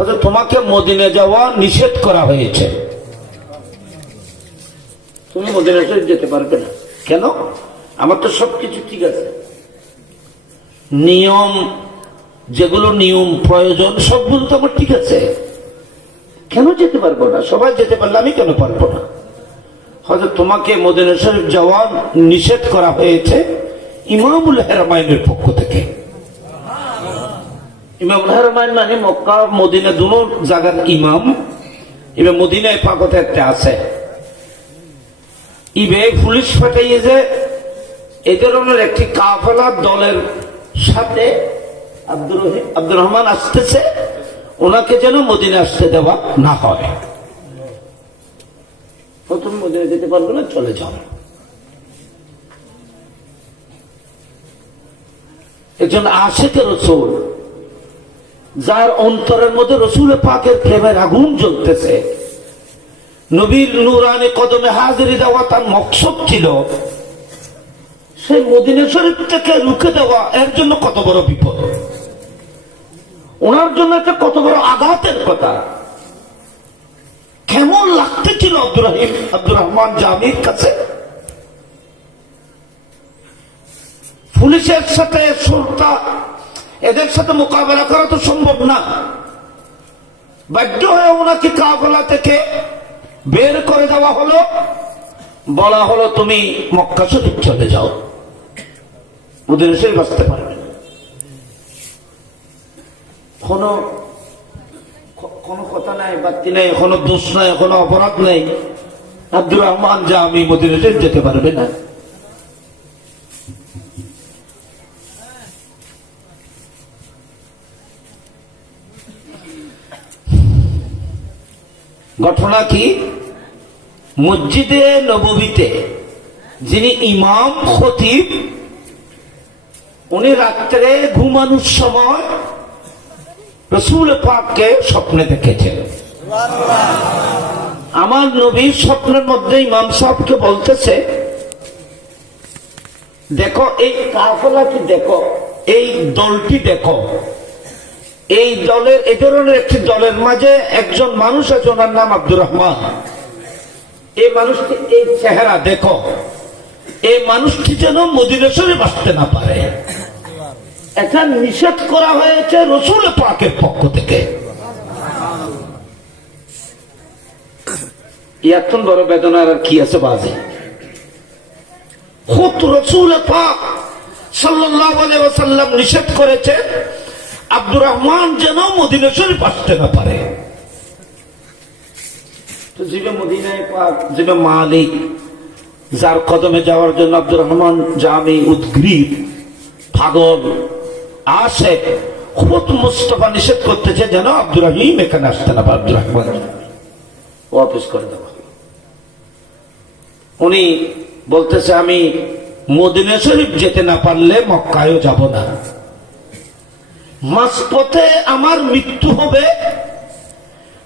হয়তো তোমাকে মদিনে যাওয়া নিষেধ করা হয়েছে। তুমি মদিনা শরীফ যেতে পারবে না। কেন? আমার তো সবকিছু ঠিক আছে। নিয়ম, যেগুলো নিয়ম প্রয়োজন, সবগুলো তো আমার ঠিক আছে। কেন যেতে পারব না? সবাই যেতে পারলে আমি কেন পারব না? হয়তো তোমাকে মদিনা শরীফ যাওয়া নিষেধ করা হয়েছে ইমামুল হেরামাইনের পক্ষ থেকে। ইমামুল হেরামাইন মানে মক্কা, মদিনা দুনো জায়গার ইমাম। এবার মদিনায় পাকতে একটা আছে। ইবে পুলিশ পাঠাইয়ে যে এই ধরনের একটি কাফেলা দলের সাথে আব্দুর আব্দুর রহমান আসতেছে, ওনাকে যেন মদিনা আসতে দেওয়া না হয়। প্রথম মদিনা যেতে পারবে না, চলে যাও একজন আশেকে রসুল যার অন্তরের মধ্যে রসুল পাকের প্রেমের আগুন জ্বলতেছে। নবীর নুরানি কদমে হাজিরি দেওয়া তার মকসদ ছিল সেই মদিনা শরীফ থেকে রুখে দেওয়া এর জন্য কত বড় বিপদ। ওনার জন্য একটা কত বড় আঘাতের কথা। কেমন লাগতেছিল আব্দুর রহিম, আব্দুর রহমান জামির কাছে? পুলিশের সাথে সুরতা এদের সাথে মোকাবেলা করা তো সম্ভব না। বাধ্য হয়ে ওনাকে কাফেলা থেকে বের করে দেওয়া হলো। বলা হলো, তুমি মক্কা শরীফ চলে যাও। ওদের এসে বাঁচতে পারবে। কোনো কোনো কথা নাই বাত্তি নাই, কোনো দোষ নাই, কোনো অপরাধ নেই। আব্দুর রহমান যা আমি মদিনা যেতে পারবে না। ঘটনা কি? মসজিদে নববীতে যিনি ইমাম খতিব, উনি রাত্রে ঘুমানোর সময় রসুল পাককে স্বপ্নে দেখেছেন। আমার নবীর স্বপ্নের মধ্যে ইমাম সাহেবকে বলতেছে, দেখো, এই কাফেলাটি দেখো, এই দলটি দেখো। এই দলের এই ধরনের একটি দলের মাঝে একজন মানুষ আছে, ওনার নাম আব্দুর রহমান। এই মানুষটি এই চেহারা দেখো, এই মানুষটি যেন মদিনেশ্বরে বাঁচতে না পারে। এটা নিষেধ করা হয়েছে রসুল পাকের পক্ষ থেকে। এতক্ষণ বড় বেদনার আর কি আছে বাজে? খুদ রসুল পাক সাল্লাহ সাল্লাম নিষেধ করেছে আব্দুর রহমান যেন মদিনা শরীফ আসতে না পারে। মালিক, যার কদমে যাওয়ার জন্য আব্দুর রহমান জামি উদ্গ্রীব, পাগল আসে খুব মুস্তফা নিষেধ করতেছে যেন আব্দুর রহিম এখানে আসতে না পারে। আব্দুর রহমান অফিস করে দেওয়া উনি বলতেছে, আমি মদিনা শরীফ যেতে না পারলে মক্কায়ও যাব না। মাঝপথে আমার মৃত্যু হবে।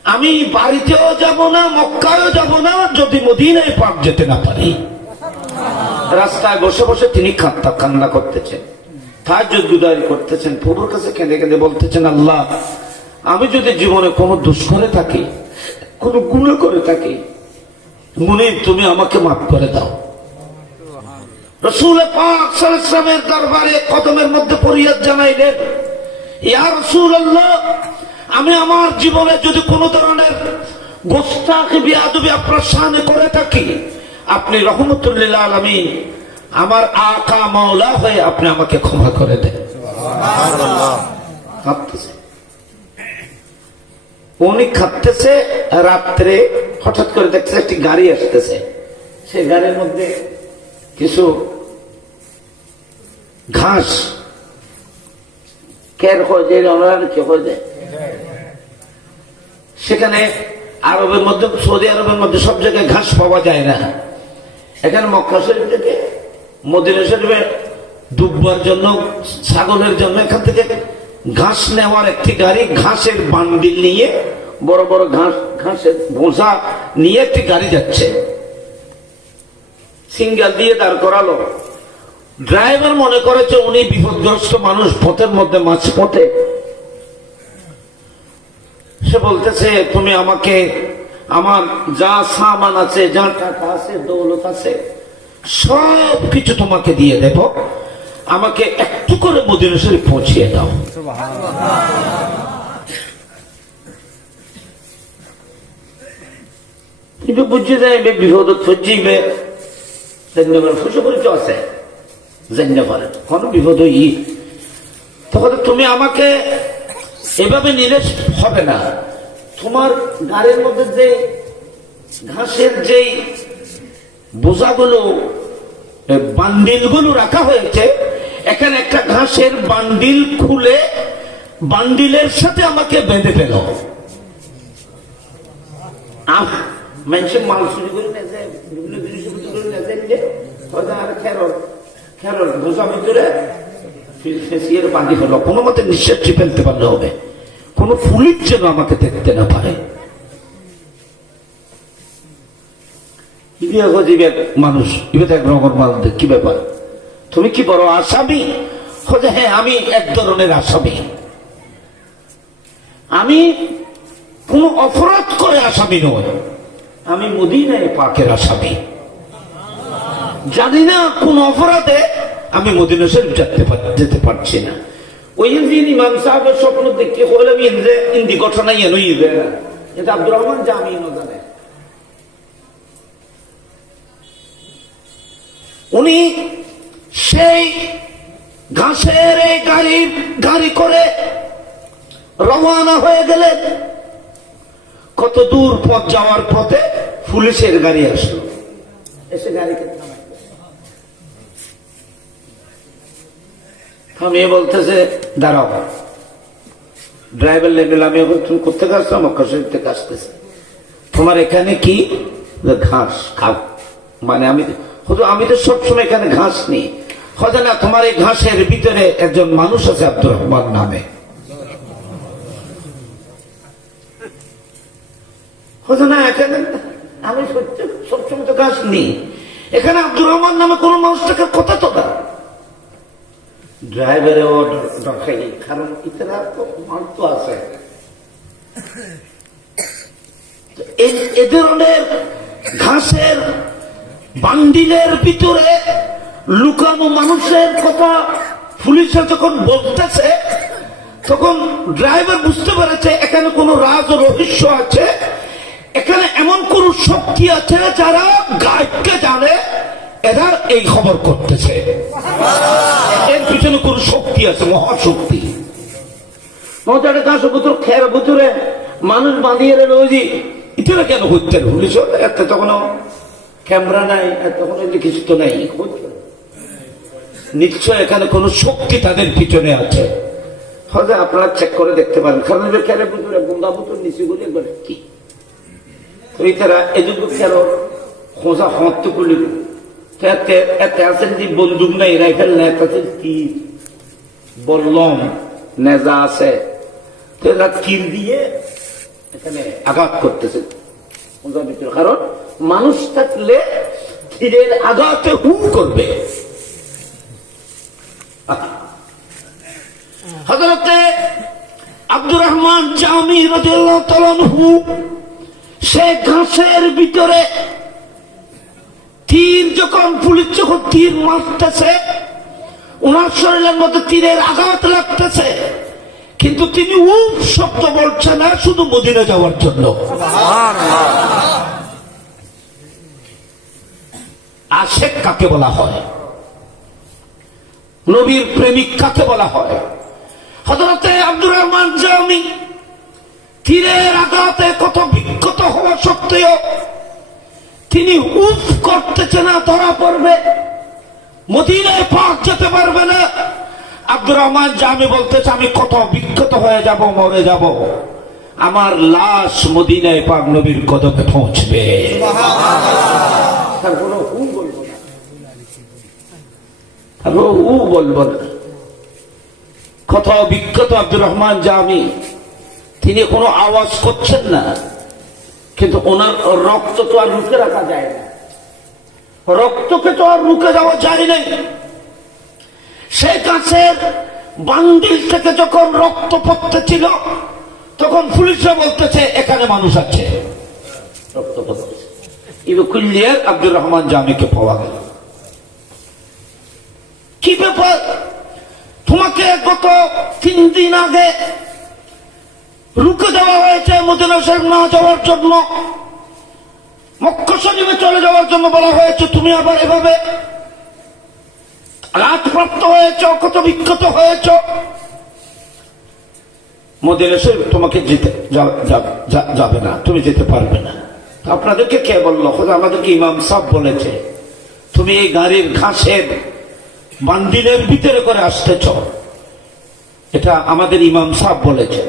আমি বাড়িতেও যাব না মক্কায়ও যাব না যদি মদিনায় পাক যেতে না পারি। রাস্তায় বসে বসে তিনি কান্না কান্না করতেছেন। গুদারি করতেছেন প্রভুর কাছে কেঁদে কেঁদে বলতেছেন আল্লাহ আমি যদি জীবনে কোনো দোষ করে থাকি কোনো গুণ করে থাকি মনে তুমি আমাকে মাফ করে দাও। রসুল পাক সালামের দরবারে কদমের মধ্যে পরিয়াদ জানাইলেন। আমি আমার জীবনে যদি কোনো ধরনের গোস্তাকে বিয়াদবি আপনার সামনে করে থাকি আপনি রহমতুল্লিল্লাহ আলমী আমার আকা মাওলা হয়ে আপনি আমাকে ক্ষমা করে দেন। উনি খাটতেছে রাত্রে হঠাৎ করে দেখতেছে একটি গাড়ি আসতেছে। সেই গাড়ির মধ্যে কিছু ঘাস কের যায় কি হয়ে সেখানে আরবের মধ্যে, সৌদি আরবের মধ্যে সব জায়গায় ঘাস পাওয়া যায় না। এখানে মক্কা শরীফ থেকে, মদিনা শরীফে ডুববার জন্য, ছাগলের জন্য এখান থেকে ঘাস নেওয়ার একটি গাড়ি, ঘাসের বান্ডিল নিয়ে, বড় বড় ঘাস, ঘাসের ভোসা নিয়ে একটি গাড়ি যাচ্ছে। সিঙ্গেল দিয়ে দাঁড় করালো। ড্রাইভার মনে করেছে উনি বিপদগ্রস্ত মানুষ পথের মধ্যে মাছ পথে সে বলতেছে, তুমি আমাকে, আমার যা সামান আছে, যা টাকা আছে, দৌলত আছে, সব কিছু তোমাকে দিয়ে দেব। আমাকে একটু করে মদিনা শরীফ পৌঁছিয়ে দাও। কিন্তু বুঝে যাইবে বিপদ থজিবে ধন্যবাদ খুশি করিতে আছে জান্য পারে কোন বিপদ তখন তুমি আমাকে এভাবে নিলে হবে না। তোমার গাড়ির মধ্যে যে ঘাসের বোঝাগুলো বান্ডিলগুলো রাখা হয়েছে, এখানে একটা ঘাসের বান্ডিল খুলে বান্ডিলের সাথে আমাকে বেঁধে ফেল। মানুষের মাল করে বিভিন্ন জিনিস করে আর খেরল খেরল বোঝা ভিতরে ফেসিয়ে বাঁধি ফেলো কোনো মতে নিঃশ্বাসটি ফেলতে পারলে হবে। কোন ফুলির যেন আমাকে দেখতে না পারে। মানুষ ইবে এক রকম মানুষ কি ব্যাপার? তুমি কি বড় আসামি? হচ্ছে হ্যাঁ আমি এক ধরনের আসামি। আমি কোন অপরাধ করে আসামি নয় আমি মদিনায় পাকের আসামি। জানি না কোন অপরাধে আমি মদিনা শরীফ যেতে পারছি না। ওই ইমাম সাহেবের স্বপ্ন দেখে এটা আব্দুর রহমান জানে। উনি সেই ঘাসের গাড়ি গাড়ি করে রওনা হয়ে গেলেন। কত দূর পথ যাওয়ার পথে পুলিশের গাড়ি আসলো। এসে গাড়িকে থামিয়ে বলতেছে, দাঁড়াও ড্রাইভার লেভেল আমি তুমি করতে তোমার এখানে কি? ঘাস খাও। মানে আমি আমি তো সবসময় এখানে ঘাস নিই। হয়তো তোমার এই ঘাসের ভিতরে একজন মানুষ আছে আব্দুর রহমান নামে। হয়তো না, এখানে আমি সবসময় তো ঘাস নিই। এখানে আব্দুর রহমান নামে কোনো মানুষটাকে কথা তো ড্রাইভারেও দরকারি কারণ তো মাল তো আছে। এ- ধরনের ঘাসের বান্ডিলের ভিতরে লুকানো মানুষের কথা পুলিশে যখন বলতেছে, তখন ড্রাইভার বুঝতে পেরেছে এখানে কোন রাজ রহস্য আছে। এখানে এমন কোন শক্তি আছে যারা গায়ককে জানে। এরা এই খবর করতেছে। এর পিছনে কোন শক্তি আছে মহাশক্তি। মজাটা গাছ ভিতর খের ভিতরে মানুষ বাঁধিয়ে ওই যে। ইতিরা কেন হচ্ছে পুলিশ এত তখন ক্যামেরা নাই তখন কিছু তো নাই। নিশ্চয় এখানে কোন শক্তি তাদের পিছনে আছে। হয়তো আপনারা চেক করে দেখতে পারেন। কারণ খেরে ভিতরে গুন্ডা ভিতর নিচে গুলি একবার কি? তো ইতারা এযোগ্য খেলো খোঁজা হত করলি এতে এতে আছেন যে বন্দুক রাইফেল তাতে কি? বললম, নেজা আছে। তো দিয়ে এখানে আঘাত করতেছে। কারণ মানুষ থাকলে তীরের আঘাতে হুম করবে। হজরতে আব্দুর রহমান জামি আনহু, সে ঘাসের ভিতরে তীর যখন পুলিশ যখন তীর মারতেছে ওনার শরীরের মধ্যে তীরের আঘাত লাগতেছে। কিন্তু তিনি উপ শব্দ বলছে না, শুধু মদিনা যাওয়ার জন্য। আশেক কাকে বলা হয়? নবীর প্রেমিক কাকে বলা হয়? হজরতে আব্দুর রহমান জামি, তীরের আঘাতে কত বিক্ষত হওয়া সত্ত্বেও তিনি উফ করতেছে না, ধরা পড়বে। মদিনায় পাক যেতে পারবে না। আব্দুর রহমান জামি বলতেছে, আমি কত বিক্ষত হয়ে যাব, মরে যাব। আমার লাশ মদিনায় পাক নবীর কদমে পৌঁছবে। হু বলব না। কত বিক্ষত আব্দুর রহমান জামি তিনি কোনো আওয়াজ করছেন না। কিন্তু ওনার রক্ত তো আর রুখে রাখা যায় না। রক্তকে তো আর রুখে যাওয়া যায় নাই। সেই গাছের বান্ডিল থেকে যখন রক্ত পড়তে ছিল, তখন পুলিশরা বলতেছে, এখানে মানুষ আছে। রক্ত পড়তেছে আব্দুর রহমান জামিকে পাওয়া গেল। কি ব্যাপার? তোমাকে গত তিন দিন আগে রুকে দেওয়া হয়েছে মদিনা শরীফ না যাওয়ার জন্য। শরীফে চলে যাওয়ার জন্য বলা হয়েছে, তুমি আবার এভাবে আঘাতপ্রাপ্ত হয়েছ কত বিক্ষত হয়েছ। মদিনা শরীফ তোমাকে যেতে যাবে না, তুমি যেতে পারবে না। আপনাদেরকে কে বলল? আমাদেরকে ইমাম সাহ বলেছে, তুমি এই গাড়ির ঘাসের বান্ডিলের ভিতরে করে আসতেছ। এটা আমাদের ইমাম সাহ বলেছে।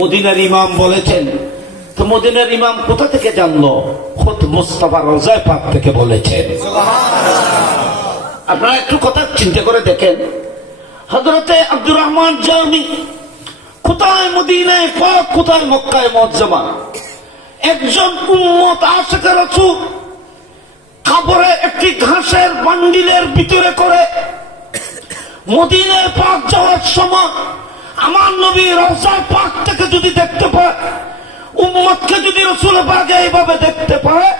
মদিনার ইমাম বলেছেন, তো মদিনার ইমাম কোথা থেকে জানলো? খোদ মুস্তফা রোজায় থেকে বলেছেন। আপনারা একটু কথা চিন্তা করে দেখেন হজরতে আব্দুর রহমান জামি কোথায় মদিনায় পাক, কোথায় মক্কায় মজ্জমা? একজন উম্মত আশেখ রসুল কাপড়ে একটি ঘাসের বান্ডিলের ভিতরে করে মদিনায় পাক যাওয়ার সময় আমার নবী রসায় পাক থেকে যদি দেখতে পায় উম্মতকে যদি রসুল পাকে এইভাবে দেখতে পায়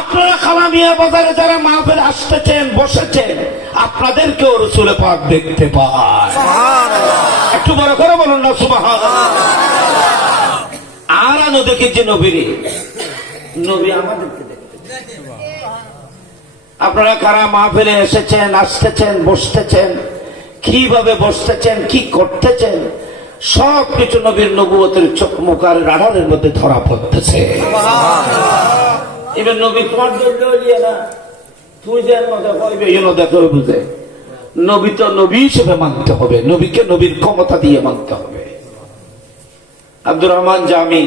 আপনারা খালামিয়া বাজারে যারা মাহফিল আসতেছেন বসেছেন আপনাদেরকেও রসুল পাক দেখতে পায়। একটু বড় করে বলুন না সুবাহ আর আনো দেখেছি নবীরে নবী আমাদেরকে দেখতে। আপনারা কারা মাহফিলে এসেছেন আসতেছেন বসতেছেন কীভাবে বসতেছেন কি করতেছেন সব কিছু নবীর নবুয়তের চোখ মুখার রাডারের মধ্যে ধরা পড়তেছে। এবার নবী তোমার না তুই জন্য দেখো বুঝে। নবী তো নবী হিসেবে মানতে হবে, নবীকে নবীর ক্ষমতা দিয়ে মানতে হবে। আব্দুর রহমান জামি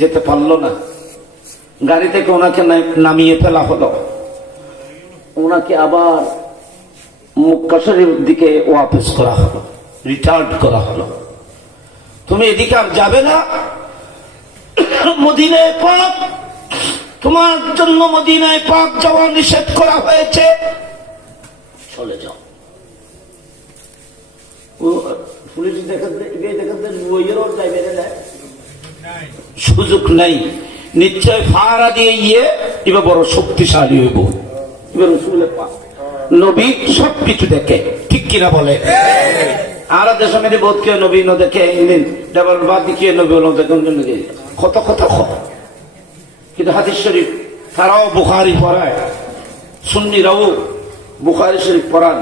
যেতে পারল না, গাড়ি থেকে ওনাকে নামিয়ে ফেলা হলো। ওনাকে আবার দিকে করা হলো করা হলো। তুমি এদিকে আর যাবে না। মদিনায় তোমার জন্য মদিনায় যাওয়া নিষেধ করা হয়েছে। চলে যাও। পুলিশ দেখাতে সুযোগ নাই। নিশ্চয় ফাড়া দিয়ে গিয়ে এবার বড় শক্তিশালী হইব। এবার রসুলের পা নবী সব কিছু দেখে ঠিক কিনা বলে আর দেশ মেয়েদের বোধ কে নবী ন দেখে ইন্দিন ডাবল বাদ দিকে নবী ন দেখুন কত কত কত কিন্তু হাদিস শরীফ তারাও বুখারি পড়ায় সুন্নিরাও বুখারি শরীফ পড়ান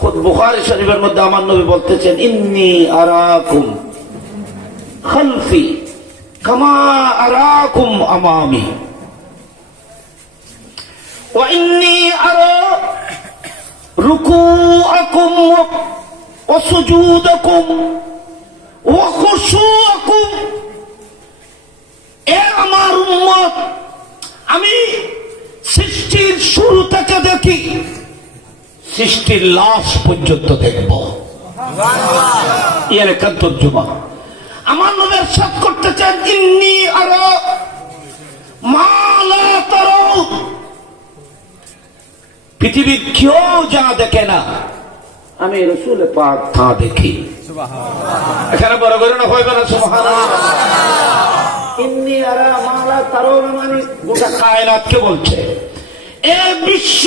খুদ বুখারি শরীফের মধ্যে আমার নবী বলতেছেন ইন্নি আরাকুম খালফি কামা আরাকুম আমামি وإني أرى ركوعكم وسجودكم وخشوعكم এ আমার উম্মত আমি সৃষ্টির শুরু থেকে দেখি সৃষ্টির লাশ পর্যন্ত দেখব ইয়ার একান তর্জমা আমার নবের সাত করতে চান ইন্নি আরো মালা পৃথিবীর কেউ যা দেখে না আমি রসুল পাক। তা দেখি। এখানে বড় করে না হইবে না সুবহানাল্লাহ। ইন্নি আরা মালা তারাও মানে গোটা কায়নাতকে বলছে? এ বিশ্ব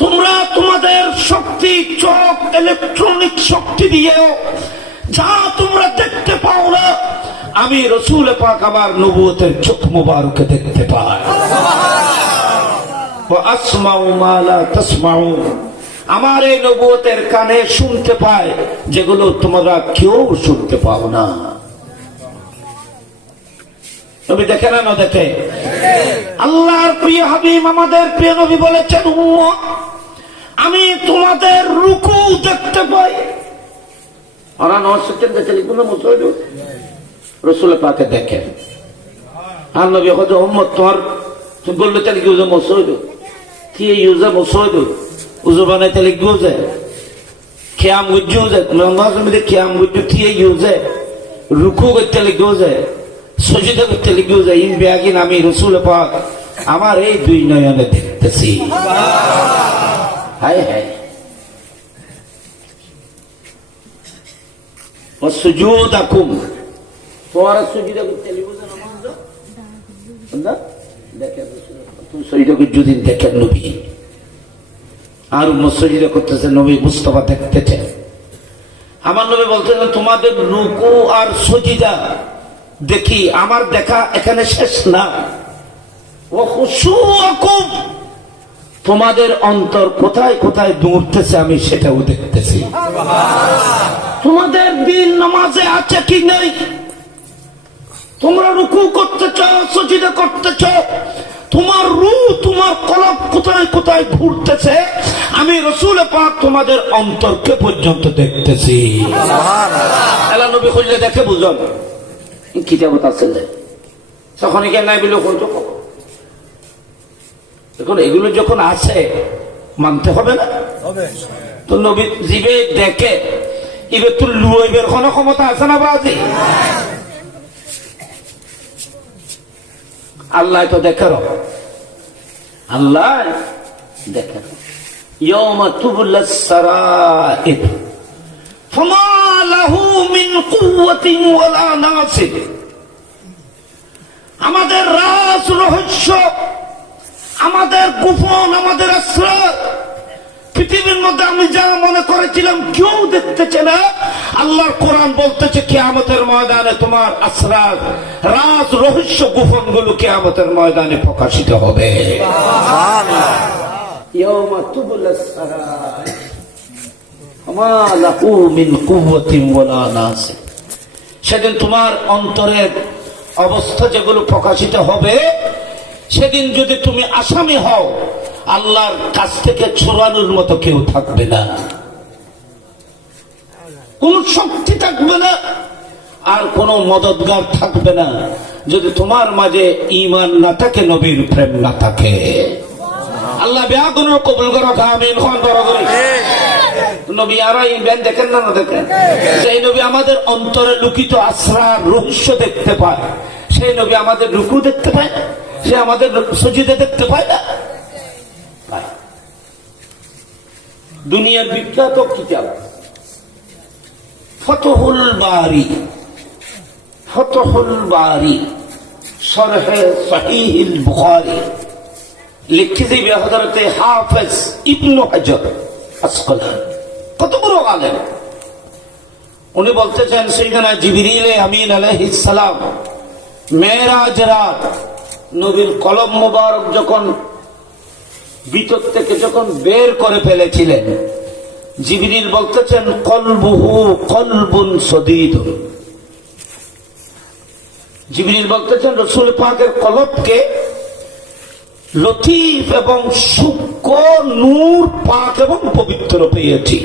তোমরা তোমাদের শক্তি চোখ ইলেকট্রনিক শক্তি দিয়েও যা তোমরা দেখতে পাও না আমি রসুল পাক আমার নবুয়তের চোখ মুবারকে দেখতে পাই। আমার এই নবুয়তের কানে শুনতে পায়, যেগুলো তোমরা কেউ শুনতে পাও না। দেখে না দেখে? আল্লাহর প্রিয় আমাদের প্রিয় নবী বলেছেন আমি তোমাদের রুকু দেখতে পাই। ওরা পাকে দেখেন আর নবী হয়তো তোমার তুমি বললে তাহলে কি উজা মসইদ কি ইউজা মসইদ উজু বানাই তাহলে কি উজে খেয়াম গুজ্জু উজে মধ্যে খেয়াম গুজ্জু কি ইউজে রুকু করতে লিখে উজে সজিদা করতে লিখে উজে ইন ব্যাগিন আমি রসুল পাক আমার এই দুই নয়নে দেখতেছি হায় হায় وسجودكم তোমার সুবিধা করতে বুঝে না দেখেন দেখেন নবী। আর করতেছে নবী মুস্তফা দেখতেছে আমার নবী তোমাদের রুকু আর সজিদা দেখি, আমার দেখা এখানে শেষ না। ও তোমাদের অন্তর কোথায় কোথায় দৌড়তেছে আমি সেটাও দেখতেছি। তোমাদের দিন নামাজে আছে কি নেই? তোমরা রুকু করতে করতেছ সজিদা করতেছ তোমার রু তোমার কলব কোথায় কোথায় ঘুরতেছে আমি রসুল পাক তোমাদের অন্তরকে পর্যন্ত দেখতেছি। এলা নবী খুললে দেখে বুঝন। কিতাবত আছে। তখন এখানে নাই বিলো করতো এখন এগুলো যখন আছে মানতে হবে না। তো নবী জিবে দেখে ইবে তো লুয়েবের কোনো ক্ষমতা আছে না বাজি? আল্লাহ তো দেখে দেখের আল্লাহ দেখের আমাদের রাস রহস্য আমাদের গোপন আমাদের আশ্রয় পৃথিবীর মধ্যে আমি যা মনে করেছিলাম কেউ দেখতেছে না। আল্লাহর কোরআন বলতেছে, কেয়ামতের ময়দানে তোমার আসরার রাজ, রহস্য গোপনগুলো কেয়ামতের ময়দানে প্রকাশিত হবে। সেদিন তোমার অন্তরের অবস্থা যেগুলো প্রকাশিত হবে, সেদিন যদি তুমি আসামি হও আল্লাহর কাছ থেকে ছড়ানোর মতো কেউ থাকবে না। কোন শক্তি থাকবে না, আর কোন মদতগার থাকবে না। যদি তোমার মাঝে ইমান না থাকে, নবীর প্রেম না থাকে। আল্লাহ বিয়া কোন কবুল করো, আমিন বড় নবী আর দেখেন না না দেখেন? সেই নবী আমাদের অন্তরে লুকিত আশ্রার রহস্য দেখতে পায়। সেই নবী আমাদের রুকু দেখতে পায় সে আমাদের সজিদে দেখতে পায় না পায়। দুনিয়ার বিখ্যাত কিতাব ফতহুল বারি। ফতহুল বারি। শরহে সহিহিল বুখারী। হাফেজ ইবনু কত বড় উনি বলতেছেন সেইখানে জিবিরিলে আমিন আলাইহিস সালাম মেরাজ রাত, নবীর কলম মোবারক যখন ভিতর থেকে যখন বের করে ফেলেছিলেন, জিবিরিল বলতেছেন, কলবুহু কলবুন সদীদ। জিবিরিল বলতেছেন, রসুল পাকের কলবকে লতিফ এবং সূক্ষ্ম নূর পাক এবং পবিত্র পেয়েছি।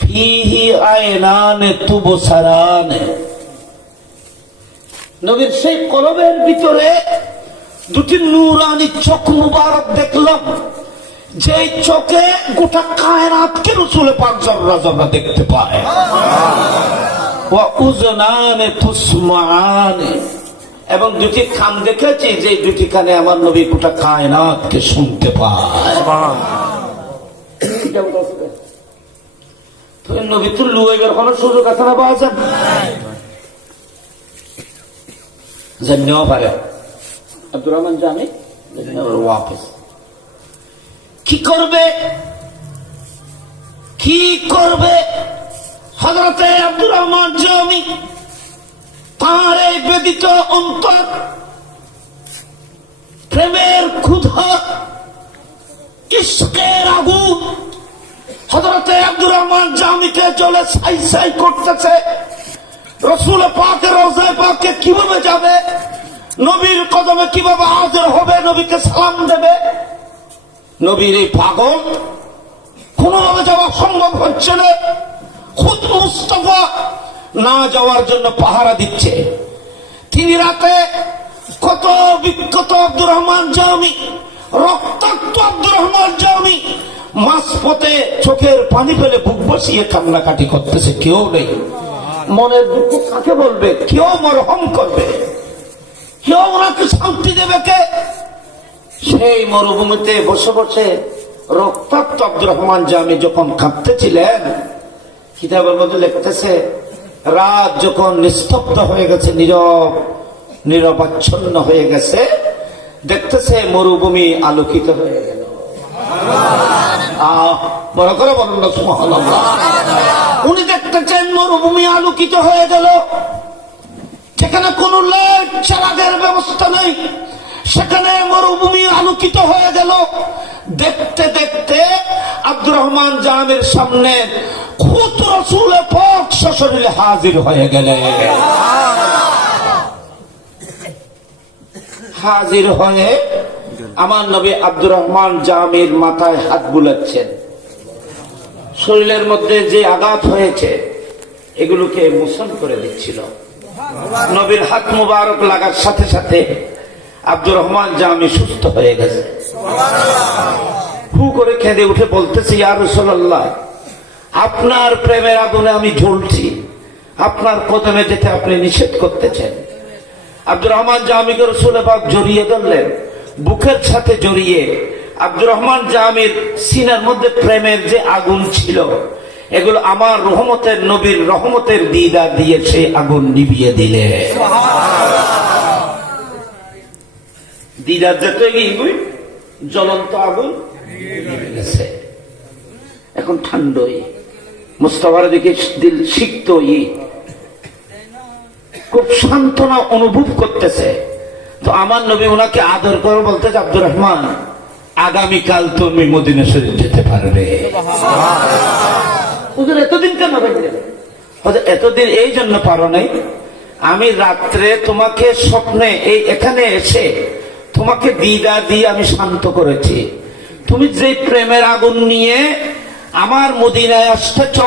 ফিহি আয়নানে তুবসারানে। নবীর সেই কলবের ভিতরে দুটি নূরানি চোখ মুবারক দেখলাম। যে চোখে গোটা কায়নাতকে রসুল পাক জর্রা দেখতে পায়। এবং দুটি কান দেখেছি যে দুটি কানে আমার নবী গোটা কায়নাতকে শুনতে পায়। নবী তো লুয়াইবার কোনো সুযোগ আছে না পাওয়া যান জানিও পারে। আব্দুর রহমান জানি। ওয়াপস কি করবে? কি করবে? হজরতে আব্দুর রহমান জামি তার এই বেদিত অন্তর প্রেমের ক্ষুধা ইস্কের আগুন হজরতে আব্দুর রহমান জামিকে চলে সাই সাই করতেছে। রসুল পাকের রোজায় পাকে কীভাবে যাবে? নবীর কদমে কীভাবে হাজির হবে, নবীকে সালাম দেবে? নবীর এই পাগল কোনোভাবে যাওয়া সম্ভব হচ্ছে না। খুদ মুস্তফা না যাওয়ার জন্য পাহারা দিচ্ছে। তিনি রাতে কত বিক্ষত আব্দুর রহমান জামি, রক্তাক্ত আব্দুর রহমান জামি মাছ পথে চোখের পানি ফেলে বুক বসিয়ে কান্নাকাটি করতেছে, কেউ নেই। মনের দুঃখ কাকে বলবে? কেউ মরহম করবে? কেউ ওনাকে শান্তি দেবে কে? সেই মরুভূমিতে বসে বসে রক্তাক্ত আব্দুর রহমান জামি যখন কাঁদতেছিলেন কিতাবের মধ্যে লিখতেছে, রাত যখন নিস্তব্ধ হয়ে গেছে, নীরব, নিরবাচ্ছন্ন হয়ে গেছে, দেখতেছে মরুভূমি আলোকিত হয়ে গেল। বড় করে উনি দেখতেছেন মরুভূমি আলোকিত হয়ে গেল। সেখানে কোন লাইট চালাকের ব্যবস্থা নেই। সেখানে মরুভূমি আলোকিত হয়ে গেল। দেখতে দেখতে আব্দুর রহমান জাহানের সামনে খুদ রসুলে পথ সশরীরে হাজির হয়ে গেলে। হাজির হয়ে আমার নবী আব্দুর রহমান জামির মাথায় হাত বুলাচ্ছেন। শরীরের মধ্যে যে আঘাত হয়েছে, এগুলোকে মোশন করে দিচ্ছিল। নবীর হাত মুবারক লাগার সাথে সাথে আব্দুর রহমান জামি সুস্থ হয়ে গেছে। হু করে খেদে উঠে বলতেছি রাসূলুল্লাহ আপনার প্রেমের আগুনে আমি ঝুলছি। আপনার কদমে যেতে আপনি নিষেধ করতেছেন। আব্দুর রহমান জামিকে রসুলে পাক জড়িয়ে ধরলেন বুকের সাথে জড়িয়ে আব্দুর রহমান জামির সিনার মধ্যে প্রেমের যে আগুন ছিল এগুলো আমার রহমতের নবীর রহমতের দিদার দিয়েছে আগুন নিবিয়ে দিলে। দিদার যেতে গিয়ে জ্বলন্ত আগুন গেছে এখন ঠান্ডই। মুস্তাফার দিকে দিল শিখতই খুব সান্ত্বনা অনুভব করতেছে। তো আমার নবী ওনাকে আদর করে বলতে আব্দুর রহমান আগামীকাল তুমি মদিনা শরীফ যেতে পারবে। হুজুর, এতদিন কেন? এতদিন এই জন্য পারো নাই। আমি রাত্রে তোমাকে স্বপ্নে এই এখানে এসে তোমাকে দিদা দিয়ে আমি শান্ত করেছি। তুমি যে প্রেমের আগুন নিয়ে আমার মদিনায় আসতেছ,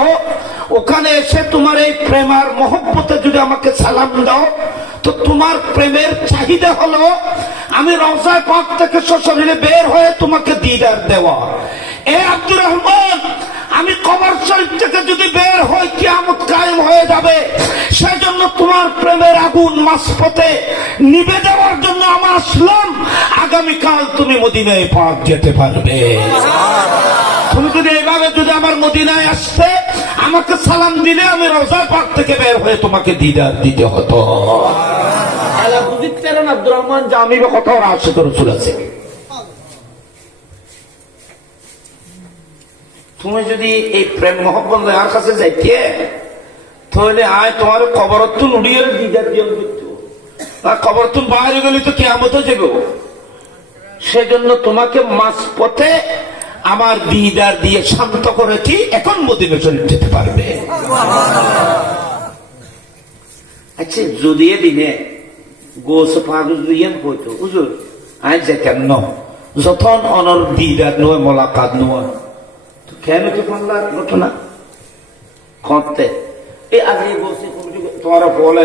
ওখানে এসে তোমার এই প্রেমার মহব্বতে যদি আমাকে সালাম দাও, তো তোমার প্রেমের চাহিদা হলো, আমি রওজায় পাক থেকে সশরীরে বের হয়ে তোমাকে দিদার দেওয়া। এ আব্দুর রহমান আমি কবর শরীফ থেকে যদি বের হই, কিয়ামত কায়েম হয়ে যাবে। সেজন্য তোমার প্রেমের আগুন মাসপথে নিবে দেওয়ার জন্য আমার আসলাম। আগামীকাল তুমি মদিনায় পাক যেতে পারবে। তুমি যদি এইভাবে যদি আমার মদিনায় আসতে, আমাকে সালাম দিলে আমি রোজা পাক থেকে বের হয়ে তোমাকে দিদার দিতে হতো। আব্দুর রহমান জামির কথা ওরা আসে করে চলেছে তুমি যদি এই প্রেম মহব্বত আর কাছে যাইতে, তাহলে আয় তোমার কবরত্তুন উড়িয়ে দিদার কিন্তু আর কবরত্তুন বাইরে গেলে তো কেমত যাবে সেজন্য তোমাকে মাস পথে আমার দিদার দিয়ে শান্ত করেছি এখন মদিনা চলে যেতে পারবে। আচ্ছা যদি দিনে গোস পাগল দিয়ে হইতো, হুজুর, আয় যেতেন ন। যখন অনর দিদার নয়, মোলাকাত নয়। তো কেন কি পারলার ঘটনা করতে এই আগে বলছি তোমার বলে